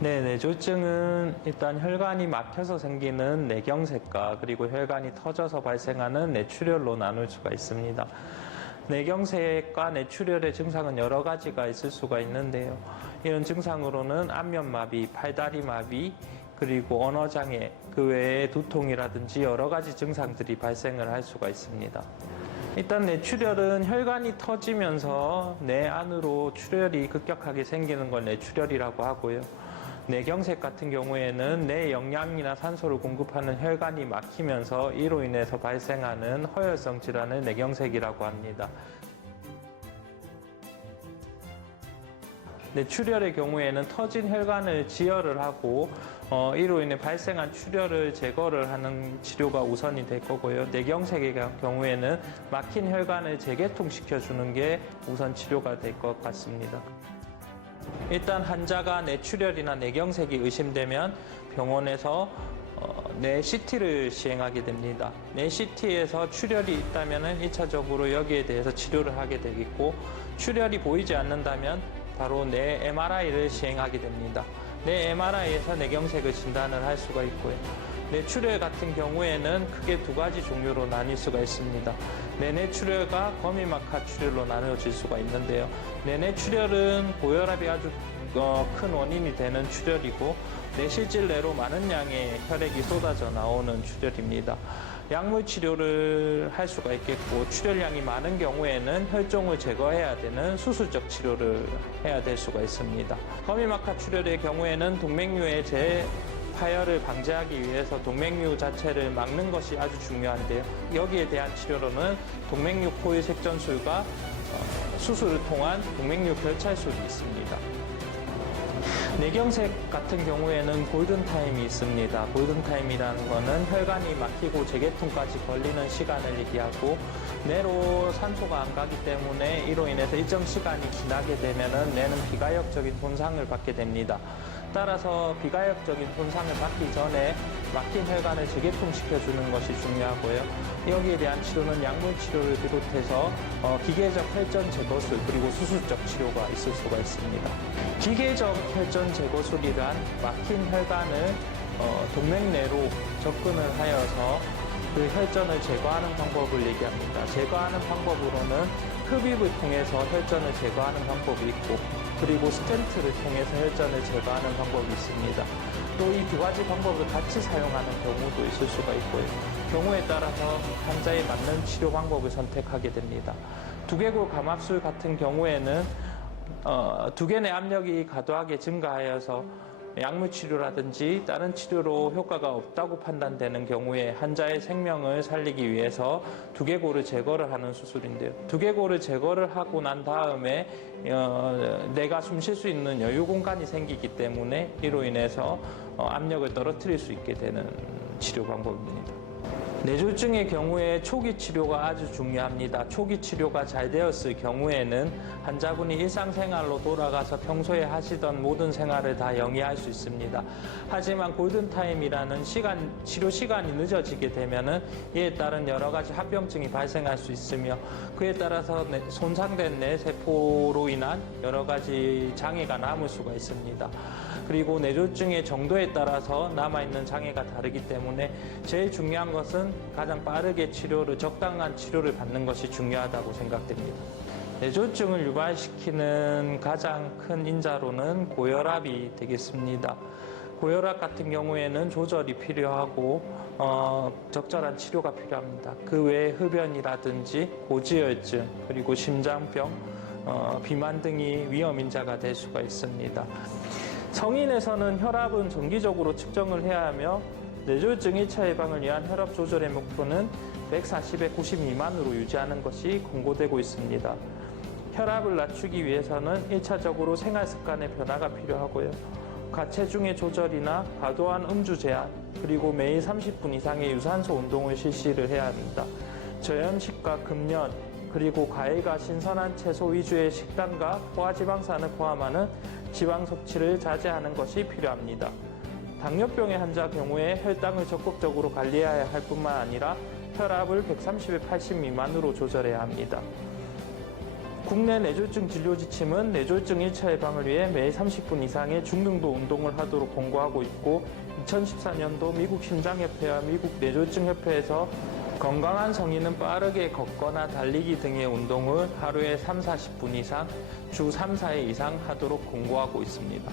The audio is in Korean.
네, 뇌졸중은 일단 혈관이 막혀서 생기는 뇌경색과 그리고 혈관이 터져서 발생하는 뇌출혈로 나눌 수가 있습니다. 뇌경색과 뇌출혈의 증상은 여러 가지가 있을 수가 있는데요. 이런 증상으로는 안면마비, 팔다리마비, 그리고 언어장애, 그 외에 두통이라든지 여러 가지 증상들이 발생을 할 수가 있습니다. 일단 뇌출혈은 혈관이 터지면서 뇌 안으로 출혈이 급격하게 생기는 걸 뇌출혈이라고 하고요. 뇌경색 같은 경우에는 뇌 영양이나 산소를 공급하는 혈관이 막히면서 이로 인해서 발생하는 허혈성 질환을 뇌경색이라고 합니다. 뇌출혈의 경우에는 터진 혈관을 지혈을 하고 이로 인해 발생한 출혈을 제거를 하는 치료가 우선이 될 거고요. 뇌경색의 경우에는 막힌 혈관을 재개통시켜주는 게 우선 치료가 될 것 같습니다. 일단 환자가 뇌출혈이나 뇌경색이 의심되면 병원에서 뇌 CT를 시행하게 됩니다. 뇌 CT에서 출혈이 있다면 1차적으로 여기에 대해서 치료를 하게 되겠고, 출혈이 보이지 않는다면 바로 뇌 MRI를 시행하게 됩니다. 뇌 MRI에서 뇌경색을 진단을 할 수가 있고요. 뇌출혈 같은 경우에는 크게 두 가지 종류로 나뉠 수가 있습니다. 내뇌출혈과 거미막하 출혈로 나눠질 수가 있는데요. 내뇌출혈은 고혈압이 아주 큰 원인이 되는 출혈이고, 뇌실질 내로 많은 양의 혈액이 쏟아져 나오는 출혈입니다. 약물 치료를 할 수가 있겠고, 출혈량이 많은 경우에는 혈종을 제거해야 되는 수술적 치료를 해야 될 수가 있습니다. 거미막하 출혈의 경우에는 동맥류의 파열을 방지하기 위해서 동맥류 자체를 막는 것이 아주 중요한데요. 여기에 대한 치료로는 동맥류 코일 색전술과 수술을 통한 동맥류 결찰술이 있습니다. 뇌경색 같은 경우에는 골든타임이 있습니다. 골든타임이라는 것은 혈관이 막히고 재개통까지 걸리는 시간을 얘기하고, 뇌로 산소가 안 가기 때문에 이로 인해서 일정 시간이 지나게 되면 뇌는 비가역적인 손상을 받게 됩니다. 따라서 비가역적인 손상을 받기 전에 막힌 혈관을 재개통시켜주는 것이 중요하고요. 여기에 대한 치료는 약물 치료를 비롯해서 기계적 혈전 제거술 그리고 수술적 치료가 있을 수가 있습니다. 기계적 혈전 제거술이란 막힌 혈관을 동맥 내로 접근을 하여서 그 혈전을 제거하는 방법을 얘기합니다. 제거하는 방법으로는 흡입을 통해서 혈전을 제거하는 방법이 있고, 그리고 스텐트를 통해서 혈전을 제거하는 방법이 있습니다. 또 이 두 가지 방법을 같이 사용하는 경우도 있을 수가 있고요. 경우에 따라서 환자에 맞는 치료 방법을 선택하게 됩니다. 두개골 감압술 같은 경우에는 두개내 압력이 과도하게 증가하여서 약물 치료라든지 다른 치료로 효과가 없다고 판단되는 경우에 환자의 생명을 살리기 위해서 두개골을 제거를 하는 수술인데요. 두개골을 제거를 하고 난 다음에 내가 숨 쉴 수 있는 여유 공간이 생기기 때문에 이로 인해서 압력을 떨어뜨릴 수 있게 되는 치료 방법입니다. 뇌졸중의 경우에 초기 치료가 아주 중요합니다. 초기 치료가 잘 되었을 경우에는 환자분이 일상생활로 돌아가서 평소에 하시던 모든 생활을 다 영위할 수 있습니다. 하지만 골든타임이라는 치료 시간이 늦어지게 되면은 이에 따른 여러 가지 합병증이 발생할 수 있으며, 그에 따라서 손상된 뇌세포로 인한 여러 가지 장애가 남을 수가 있습니다. 그리고 뇌졸중의 정도에 따라서 남아있는 장애가 다르기 때문에 제일 중요한 것은 가장 빠르게 적당한 치료를 받는 것이 중요하다고 생각됩니다. 뇌졸중을 유발시키는 가장 큰 인자로는 고혈압이 되겠습니다. 고혈압 같은 경우에는 조절이 필요하고 적절한 치료가 필요합니다. 그 외에 흡연이라든지 고지혈증, 그리고 심장병, 비만 등이 위험인자가 될 수가 있습니다. 성인에서는 혈압은 정기적으로 측정을 해야 하며, 뇌졸중 1차 예방을 위한 혈압 조절의 목표는 140에 90 미만으로 유지하는 것이 권고되고 있습니다. 혈압을 낮추기 위해서는 1차적으로 생활 습관의 변화가 필요하고요. 과체중의 조절이나 과도한 음주 제한, 그리고 매일 30분 이상의 유산소 운동을 실시를 해야 합니다. 저염식과 금연, 그리고 과일과 신선한 채소 위주의 식단과 포화지방산을 포함하는 지방 섭취를 자제하는 것이 필요합니다. 당뇨병의 환자 경우에 혈당을 적극적으로 관리해야 할 뿐만 아니라 혈압을 130에 80 미만으로 조절해야 합니다. 국내 뇌졸중 진료 지침은 뇌졸중 1차 예방을 위해 매 30분 이상의 중등도 운동을 하도록 권고하고 있고 2014년도 미국 심장협회와 미국 뇌졸중협회에서 건강한 성인은 빠르게 걷거나 달리기 등의 운동을 하루에 3, 40분 이상 주 3, 4회 이상 하도록 권고하고 있습니다.